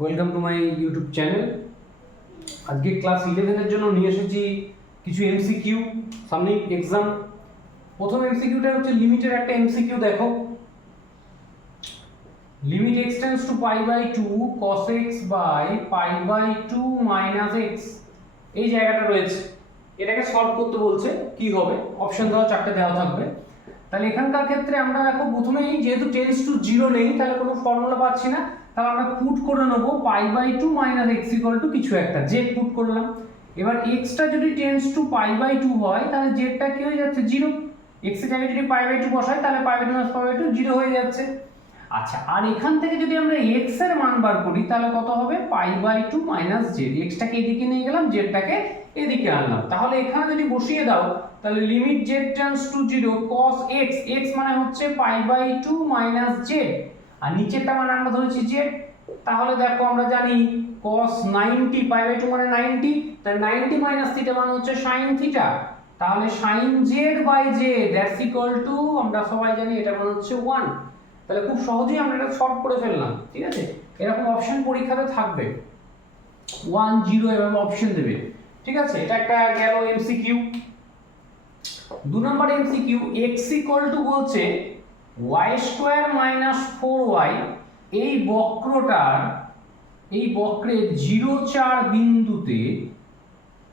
Welcome to my YouTube channel. আজকে class 11 জন্য নিয়ে এসেছি কিছু এমসিকিউ। সামনে এক্সাম। প্রথম এমসিকিউটা হচ্ছে লিমিটের একটা এমসিকিউ। দেখো, limit x tends to pi by 2 cos x by pi by 2 minus x, এই জায়গাটা রয়েছে। এটাকে সলভ করতে বলছে। কি হবে? অপশন দেওয়া চারটে দেওয়া থাকবে। তাহলে এখানকার ক্ষেত্রে আমরা দেখো প্রথমেই যেহেতু টেন্ডস টু 0 নেই, তাহলে কোনো ফর্মুলা পাচ্ছি না। তাহলে আমরা পুট করে নেব pi by 2 minus x equal to কিছু একটা জেড পুট করলাম। এবার x টা যদি টেন্ডস টু পাই বাই 2 হয়, তাহলে জেডটা কি হয়ে যাচ্ছে? 0। x এর জায়গায় যদি পাই বাই 2 বসাই, তাহলে pi by 2 minus pi by 2 0 হয়ে যাচ্ছে। আচ্ছা, আর এখান থেকে যদি আমরা x এর মান বার করি, তাহলে কত হবে? Pi by 2 minus z. x টাকে এদিকে নিয়ে গেলাম, জেডটাকে এদিকে আনলাম। তাহলে এখানে যদি বসিয়ে দাও, তাহলে limit z tends to 0 cos x, x মানে হচ্ছে পাই বাই 2 মাইনাস জেড, আর নিচেরটা মানে আমরা ধরেছি জেড। তাহলে দেখো আমরা জানি cos 90 পাই বাই 2 মানে 90, তাহলে 90 মাইনাস থিটা মানে হচ্ছে sin থিটা। তাহলে sin z by z that's equal to, আমরা সবাই জানি এটা মানে হচ্ছে 1। তাহলে খুব সহজেই আমরা এটা সলভ করে ফেললাম। ঠিক আছে, এরকম অপশন পরীক্ষাতে থাকবে, 1 0 এভাবে অপশন দেবে। ঠিক আছে, এটা একটা গেল এমসিকিউ। 2 নম্বর এমসিকিউ, x ইকুয়াল টু বলছে y স্কয়ার মাইনাস 4y, এই বক্রের 0 4 বিন্দুতে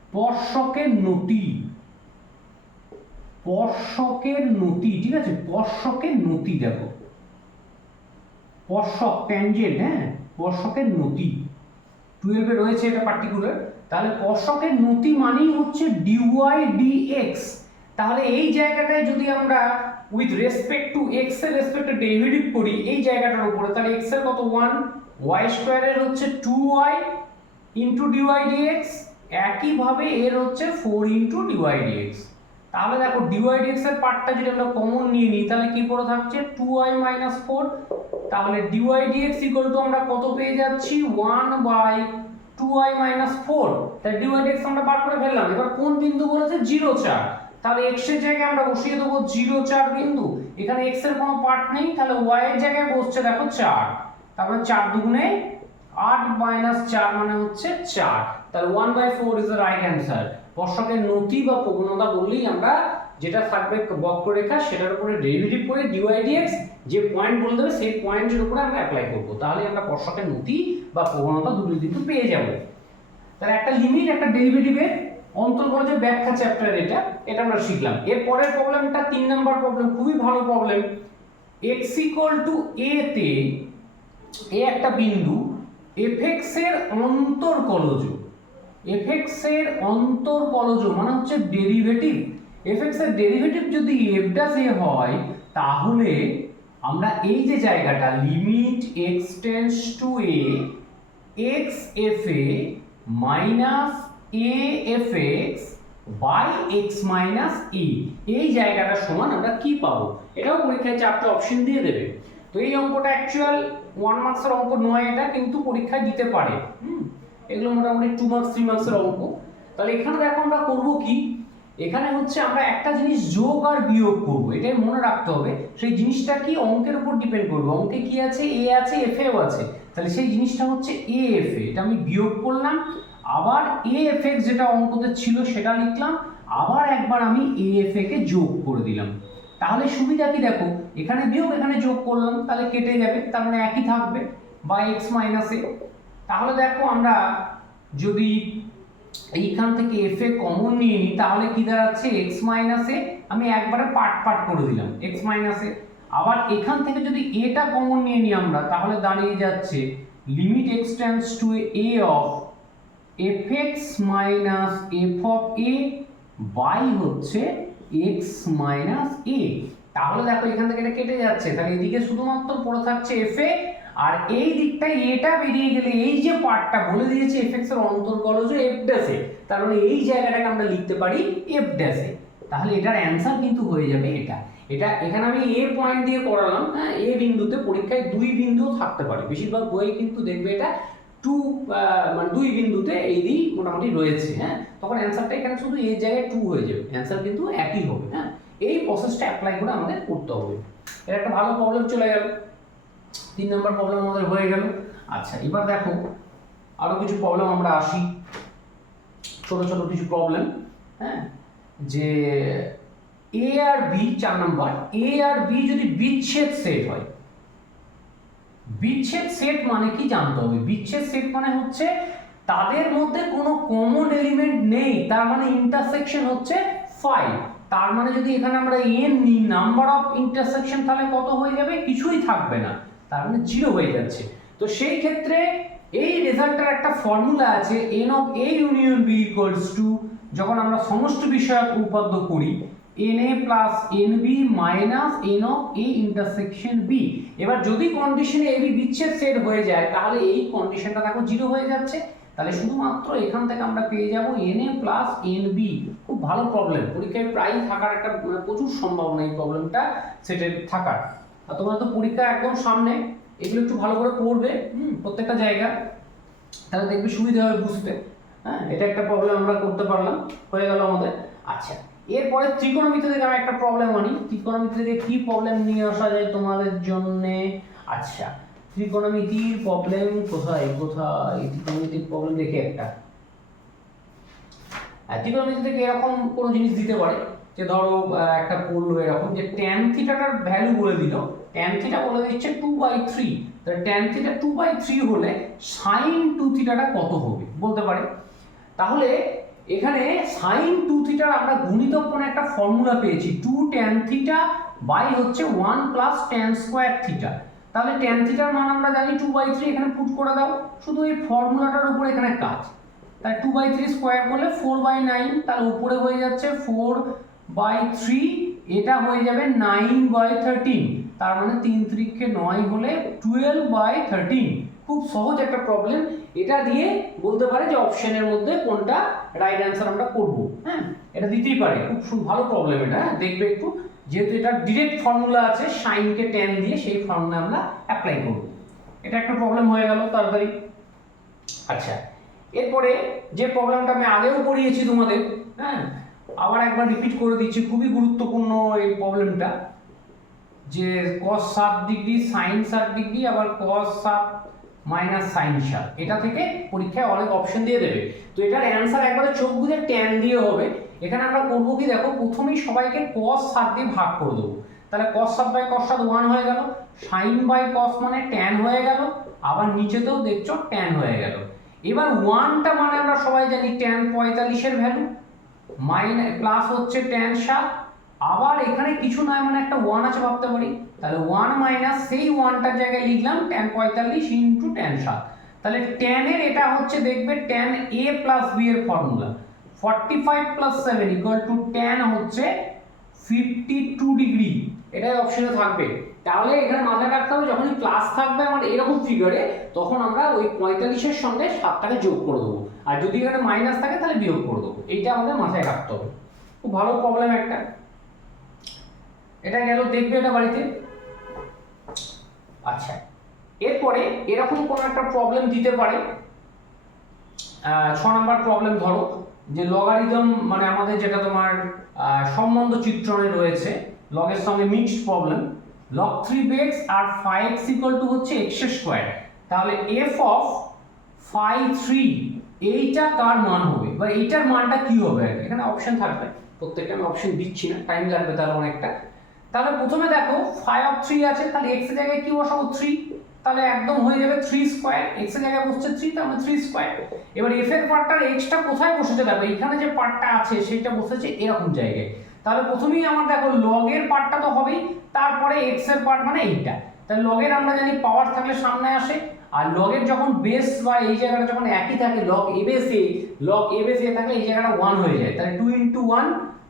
স্পর্শকের নতি, ঠিক আছে, স্পর্শকের নতি। দেখো, স্পর্শক ট্যানজেন্ট, স্পর্শকের নতি 12 এ রয়েছে এটা পার্টিকুলার। তাহলে স্পর্শকের নতি মানেই হচ্ছে dy dx। তাহলে এই জায়গাটায় যদি আমরা উইথ রেসপেক্ট টু x এর রেসপেক্টে ডেরিভেটিভ করি এই জায়গাটার উপরে, তাহলে x এর কত 1, y স্কয়ারের হচ্ছে 2y ইনটু dy dx, একই ভাবে এর হচ্ছে 4 ইনটু dy dx। তাহলে দেখো dy dx এর পার্টটা যদি আমরা কমন নিয়ে নিই, তাহলে কি পড়ে থাকছে? 2y 4। তাহলে dy dx ইকুয়াল টু আমরা কত পেয়ে যাচ্ছি? 1 বাই 2y 4। তাহলে dy dx আমরা বার করে ফেললাম। এবার কোন বিন্দু বলেছে? 0 4। তাহলে x এর জায়গায় আমরা বসিয়ে দেবো 0 4 বিন্দু। এখানে x এর কোনো পার্ট নেই, তাহলে y এর জায়গায় বসছে দেখো 4। তারপরে 4 দুগুণে 8 মাইনাস 4 মানে হচ্ছে 4। তাহলে 1/4 ইজ দ্য রাইট অ্যানসার। স্পর্শকের নতি বা প্রবণতা বললেই আমরা যেটা থাকবে বক্ররেখা, সেটার উপরে ডেরিভেটিভ করে dy dx যে পয়েন্ট বলে দেবে সেই পয়েন্টের উপরে আমরা অ্যাপ্লাই করব, তাহলে আমরা স্পর্শকের নতি বা প্রবণতা দুটোই কিন্তু পেয়ে যাব। তাহলে একটা লিমিট একটা ডেরিভেটিভের অন্তর্গতের ব্যাখ্যা চ্যাপ্টার এটা আমরা শিখলাম। এর পরের প্রবলেমটা 3 নাম্বার প্রবলেম, খুবই ভালো প্রবলেম। x a তে এ একটা বিন্দু, fx এর অন্তর্কলজ, মানে হচ্ছে ডেরিভেটিভ। fx এর ডেরিভেটিভ যদি f' হয়, তাহলে আমরা এই যে জায়গাটা limit x tends to a x f a minus a fx by x minus a, এই জায়গাটা সমান আমরা কি পাবো? এটাও পরীক্ষায় চারটে অপশন দিয়ে দেবে। তো এই অঙ্কটা অ্যাকচুয়াল 1 মার্কসের অঙ্ক নয়, এটা কিন্তু পরীক্ষায় দিতে পারে। এগুলো মোটামুটি 2 মার্কস 3 মার্কসের অঙ্ক। তাহলে এখানে দেখো আমরা করব কি, এখানে হচ্ছে আমরা একটা জিনিস যোগ আর বিয়োগ করব, এটাই মনে রাখতে হবে। সেই জিনিসটা কি অঙ্কের উপর ডিপেন্ড করবে। অঙ্কে কি আছে? a আছে, f এও আছে। তাহলে সেই জিনিসটা হচ্ছে a f a, এটা আমি বিয়োগ করলাম। আবার a fx যেটা অঙ্কতে ছিল সেটা লিখলাম, আবার একবার আমি a f a কে যোগ করে দিলাম। তাহলে সুবিধা কি দেখো, এখানে বিয়োগ এখানে যোগ করলাম, তাহলে কেটে যাবে, তার মানে একই থাকবে বা x মাইনাস a। তাহলে দেখো আমরা যদি এইখান থেকে f এ কমন নিয়ে নিই, তাহলে কি দাঁড়াচ্ছে? x মাইনাস a, আমি একবারে পার্ট করে দিলাম x মাইনাস a। আবার এখান থেকে যদি a টা কমন নিয়ে নিই আমরা, তাহলে দাঁড়িয়ে যাচ্ছে limit x tends to a of fx minus f of a by হচ্ছে x মাইনাস a। তাহলে দেখো এখান থেকে এটা কেটে যাচ্ছে, তাহলে এদিকে শুধুমাত্র পড়ে থাকছে f a, আর এই দিকটায় এটা বেরিয়ে গেলে এই যে পার্টটা বলে দিয়েছে fx এর অন্তর্কলজ f' এ, তার মানে এই জায়গাটাকে আমরা লিখতে পারি f' এ। তাহলে এটার অ্যানসার কিন্তু হয়ে যাবে এটা এখানে আমি a পয়েন্ট দিয়ে করালাম। a বিন্দুতে পরীক্ষায় 2 বিন্দুও থাকতে পারে, বেশিরভাগ বই কিন্তু দেখবে এটা 2 মানে 2 বিন্দুতে এই দিই মোটামুটি রয়েছে। তখন অ্যানসারটা এখানে শুধু এর জায়গায় 2 হয়ে যাবে, অ্যানসার কিন্তু একই হবে। এই প্রসেসটা অ্যাপ্লাই করে আমাদের করতে হবে। এটা একটা ভালো প্রবলেম চলে গেল, 3 নম্বর প্রবলেম আমাদের হয়ে গেল। আচ্ছা এবার দেখো আরো কিছু প্রবলেম আমরা আসি, ছোট ছোট কিছু প্রবলেম। হ্যাঁ, যে এ আর বি 4 নাম্বার, এ আর বি যদি বিচ্ছেদ সেট হয়, বিচ্ছেদ সেট মানে কি জানতে হবে। বিচ্ছেদ সেট মানে হচ্ছে তাদের মধ্যে কোনো কমন এলিমেন্ট নেই, তার মানে ইন্টারসেকশন হচ্ছে 5। তার মানে যদি এখানে আমরা n নিই নাম্বার অফ ইন্টারসেকশন, তাহলে কত হয়ে যাবে? কিছুই থাকবে না, তার মানে 0 হয়ে যাচ্ছে। তো সেই ক্ষেত্রে এই রেজাল্টের একটা ফর্মুলা আছে, n of a union b equals to, যখন আমরা সমষ্টি বিষয়ক উপপাদ্য করি, na plus nb minus n of a intersection b। এবার যদি কন্ডিশনে ab বিচ্ছেদ সেট হয়ে যায়, তাহলে এই কন্ডিশনটা দেখো 0 হয়ে যাচ্ছে। তাহলে শুধুমাত্র এখান থেকে আমরা পেয়ে যাব na প্লাস nb। খুব ভালো প্রবলেম, পরীক্ষায় প্রায় থাকার একটা প্রচুর সম্ভাবনা এই প্রবলেমটা সেটের থাকার। আর তোমরা তো পরীক্ষা একদম সামনে, এগুলো একটু ভালো করে পড়বে প্রত্যেকটা জায়গা, তাহলে দেখবে সুবিধা হবে বুঝতে। হ্যাঁ, এটা একটা প্রবলেম আমরা করতে পারলাম, হয়ে গেল আমাদের। আচ্ছা এরপরে ত্রিকোণমিতি থেকে আমি একটা প্রবলেম আনি। ত্রিকোণমিতি থেকে কি প্রবলেম নিয়ে আসা যায় তোমাদের জন্য? আচ্ছা ত্রিকোণমিতির প্রবলেম কোথায় কোথায়, ত্রিকোণমিতির প্রবলেম দেখে একটা। ত্রিকোণমিতি থেকে এরকম কোনো জিনিস দিতে পারে যে ধরো একটা পড়লো এরকম যে ট্যান থিটাটার ভ্যালু বলে দিল, ট্যান থিটা বলে দিচ্ছে 2/3। তাহলে ট্যান থিটা 2/3 হলে সাইন 2 থিটাটা কত হবে বলতে পারে। তাহলে এখানে সাইন 2 থিটার আমরা গুণিতক কোণ একটা ফর্মুলা পেয়েছি, 2 ট্যান থিটা বাই হচ্ছে 1 প্লাস ট্যান স্কয়ার থিটা। তাহলে ট্যান থিটার মান আমরা জানি 2/3, এখানে পুট করে দাও, শুধু এই ফর্মুলাটার উপর এখানে কাজ। তাই 2/3 স্কয়ার করলে 4/9, তার উপরে হয়ে যাচ্ছে 4/3, এটা হয়ে যাবে 9/13। তার মানে 3 3 9 হলে 12/13। খুব সহজ একটা প্রবলেম, এটা দিয়ে বলতে পারে যে অপশনের মধ্যে কোনটা রাইট অ্যান্সার আমরা করব। হ্যাঁ, এটা দিতেই পারে, খুব ভালো প্রবলেম এটা। দেখবে একটু, যেহেতু এটা ডিরেক্ট ফর্মুলা আছে সাইনকে ট্যান দিয়ে, সেই ফর্মুলা আমরা অ্যাপ্লাই করব। এটা একটা প্রবলেম হয়ে গেল তাড়াতাড়ি। আচ্ছা এরপরে যে প্রবলেমটা আমি আগেও পড়িয়েছি তোমাদের, হ্যাঁ আবার একবার রিপিট করে দিচ্ছি, খুবই গুরুত্বপূর্ণ এই প্রবলেমটা, যে cos 7 ডিগ্রি sin 7 ডিগ্রি আবার cos 7 মাইনাস sin 7, এটা থেকে পরীক্ষায় অনেক অপশন দিয়ে দেবে। তো এটার অ্যান্সার একবারে চোখ বুজে ট্যান দিয়ে হবে। এখানে আমরা করব কি দেখো, প্রথমেই সবাইকে cos 7 দিয়ে ভাগ করে দেবো। তাহলে cos 7 বাই cos 7 1 হয়ে গেল, sin বাই cos মানে tan হয়ে গেল, আবার নিচেতেও দেখছো tan হয়ে গেল। এবার 1টা মানে আমরা সবাই জানি tan 45 এর ভ্যালু, মাইনাস প্লাস হচ্ছে tan 7, আবার এখানে কিছু নয় মানে একটা 1 আছে ভাবতে পারি, তাহলে 1 মাইনাস সেই 1টার জায়গায় লিখলাম tan 45 ইনটু tan 7। তাহলে tan এর এটা হচ্ছে দেখবে tan a প্লাস b এর formula, 45 plus 7 equal to tan হচ্ছে 52 ডিগ্রি, এটাই অপশনে থাকবে। তাহলে এখানে মাথায় রাখতে হবে যখনই প্লাস থাকবে আমাদের এরকম ফিগারে, তখন আমরা ওই 45 এর সঙ্গে 7টাকে যোগ করে দেবো, আর যদি এখানে মাইনাস থাকে তাহলে বিয়োগ করে দেবো। এইটা আমাদের মাথায় রাখতে হবে, খুব ভালো প্রবলেম একটা। এটা গেল, দেখবে এটা বাড়িতে। আচ্ছা এরপরে এরকম কোন একটা প্রবলেম দিতে পারে, 6 নাম্বার প্রবলেম ধরো, যে লগারিদম মানে আমাদের যেটা তোমার সম্বন্ধ চিত্রণে রয়েছে, লগের সঙ্গে মিক্সড প্রবলেম, log 3x আর 5x ইকুয়াল টু হচ্ছে x স্কয়ার। তাহলে f অফ 5 3 এইটা কার মান হবে, বা এইটার মানটা কি হবে আর এখানে অপশন থাকবে, প্রত্যেকটা আমি অপশন দিচ্ছি না, টাইম লাগবে তাহলে অনেকটা। তাহলে প্রথমে দেখো 5 অফ 3 আছে, তাহলে x এর জায়গায় কি বসাবো 3, তাহলে একদম হয়ে যাবে 3 স্কয়ার, x এর জায়গায় বসছে 3, তার মানে 3 স্কয়ার। এবার f এর পার্টটার x টা কোথায় বসেছে দেখো, এখানে যে পার্টটা আছে সেটা বসেছে এরকম জায়গায়। তাহলে প্রথমেই আমার দেখো log এর পার্টটা তো হবেই, তারপরে x এর পার্ট মানে এইটা। তাহলে log এর আমরা জানি পাওয়ার থাকলে সামনে আসে, আর log এর যখন বেস বা এই জায়গাটা যখন একই থাকে, log a বেস a থাকলে এই জায়গাটা 1 হয়ে যায়, তাহলে 2 * 1,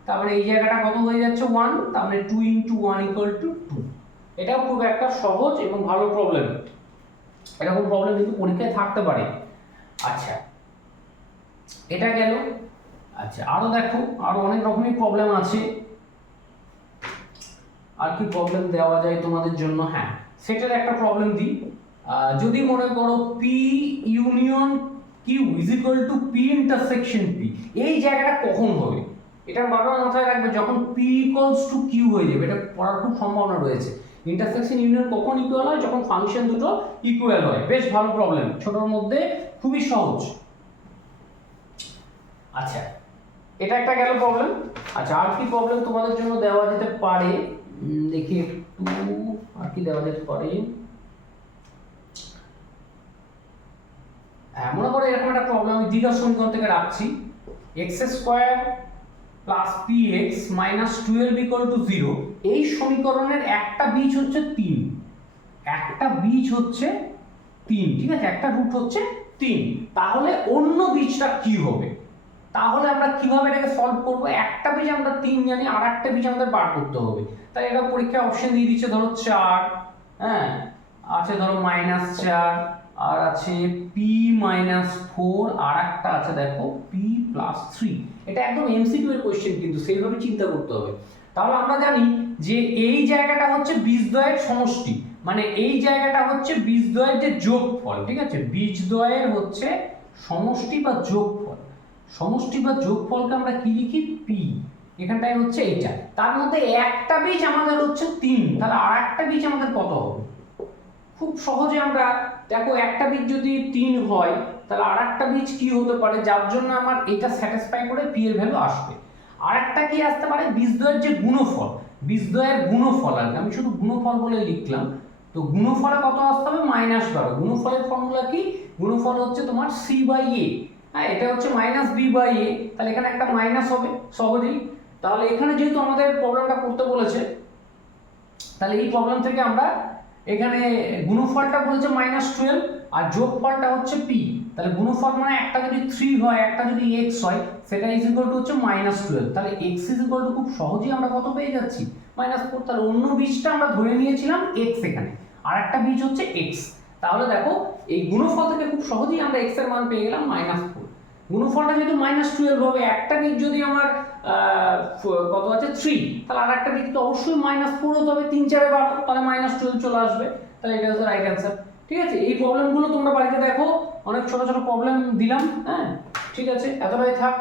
তারপরে এই জায়গাটা কত হয়ে যাচ্ছে 1, তারপরে 2 * 1 = 2। এটাও খুব একটা সহজ এবং ভালো প্রবলেম, এরকম প্রবলেম কিন্তু পরীক্ষায় থাকতে পারে। আচ্ছা এটা গেল। আচ্ছা আরো দেখো, আরো অনেক রকমের প্রবলেম আছে, আর কি প্রবলেম দেওয়া যায় তোমাদের জন্য? হ্যাঁ সেটার একটা প্রবলেম দিই, যদি মনে করো p union q is equal to p intersection p, এই জায়গাটা কখন হবে? এটা বারবার মাথায় রাখবে, যখন p ইকুয়ালস টু q হয়ে যাবে, এটা পড়ার খুব সম্ভাবনা রয়েছে। ইন্টারসেকশন ইউনিয়ন কখন ইকুয়াল হয়? যখন ফাংশন দুটো ইকুয়াল হয়। বেশ ভালো প্রবলেম, ছোটর মধ্যে খুবই সহজ। আচ্ছা, এটা একটা গেল প্রবলেম। আচ্ছা, আর কি প্রবলেম তোমাদের জন্য দেওয়া যেতে পারে দেখি একটু, আর কি দেওয়া যেতে পারে। মনে করো এরকম একটা প্রবলেম আমি দ্বিঘাত সমীকরণ থেকে রাখছি, x square plus P x minus 12 equal to 0। এই সমীকরণের একটা বীজ হচ্ছে 3, একটা বীজ হচ্ছে 3, ঠিক আছে, একটা রুট হচ্ছে 3। তাহলে অন্য বীজটা কি হবে? তাহলে আমরা কিভাবে এটাকে সলভ করব? একটা বীজ আমরা 3 জানি, আর একটা বীজ আমাদের বার করতে হবে। তাই এটা পরীক্ষায় অপশন দিয়ে দিচ্ছে, ধরো 4, হ্যাঁ আছে ধরো -4, আর আছে p-4, আর একটা আছে দেখো p+3। এটা একদম এমসিকিউ এর কোশ্চেন, কিন্তু সেইভাবে চিন্তা করতে হবে। তাহলে আমরা জানি যে এই জায়গাটা হচ্ছে বীজদ্বয়ের সমষ্টি, মানে এই জায়গাটা হচ্ছে বীজদ্বয়ের যে যোগফল, ঠিক আছে, বীজদ্বয়ের হচ্ছে সমষ্টি বা যোগফল। সমষ্টি বা যোগফলকে আমরা কি লিখি? p। এখানটায় হচ্ছে এটা, তার মধ্যে একটা বীজ আমাদের হচ্ছে 3, তাহলে আর একটা বীজ আমাদের কত হবে? খুব সহজে আমরা দেখো, একটা বীজ যদি 3 হয় তাহলে আর একটা বীজ কি হতে পারে, যার জন্য আমার এটা স্যাটিসফাই করে p এর ভ্যালু আসবে। আর একটা কি আসতে পারে? বীজদ্বয়ের যে গুণফল, বীজদ্বয়ের গুণফল, আর আমি শুধু গুণফল বলে লিখলাম। তো গুণফলে কত আসতে হবে? -12। গুণফলের ফর্মুলা কি? গুণফল হচ্ছে তোমার c/a, হ্যাঁ এটা হচ্ছে -b/a, তাহলে এখানে একটা মাইনাস হবে সহজেই। তাহলে এখানে যেহেতু আমাদের প্রবলেমটা করতে বলেছে, তাহলে এই প্রবলেম থেকে আমরা এখানে গুণফলটা বলেছে -12 আর যোগফলটা হচ্ছে p। তাহলে গুণফল মানে একটা যদি 3 হয়, একটা যদি x হয়, সেটা ইজ ইকুয়াল টু হচ্ছে -12। তাহলে x ইজ ইকুয়াল টু খুব সহজেই আমরা কত পেয়ে যাচ্ছি? -4। তাহলে অন্য বীজটা আমরা ধরে নিয়েছিলাম x এখানে, আর একটা বীজ হচ্ছে x। তাহলে দেখো এই গুণফল থেকে খুব সহজেই আমরা x এর মান পেয়ে গেলাম -4। গুণফলটা যেহেতু -12 হবে, একটা বীজ যদি আমার কত আছে 3, তাহলে আর একটা বীজ তো অবশ্যই -4 হতে হবে, 3 4 12, তাহলে -12 চলে আসবে। তাহলে এটা হচ্ছে রাইট অ্যান্সার। ঠিক আছে, এই প্রবলেমগুলো তোমরা বাড়িতে দেখো, অনেক ছোট ছোট প্রবলেম দিলাম, হ্যাঁ ঠিক আছে, এতটাই থাক।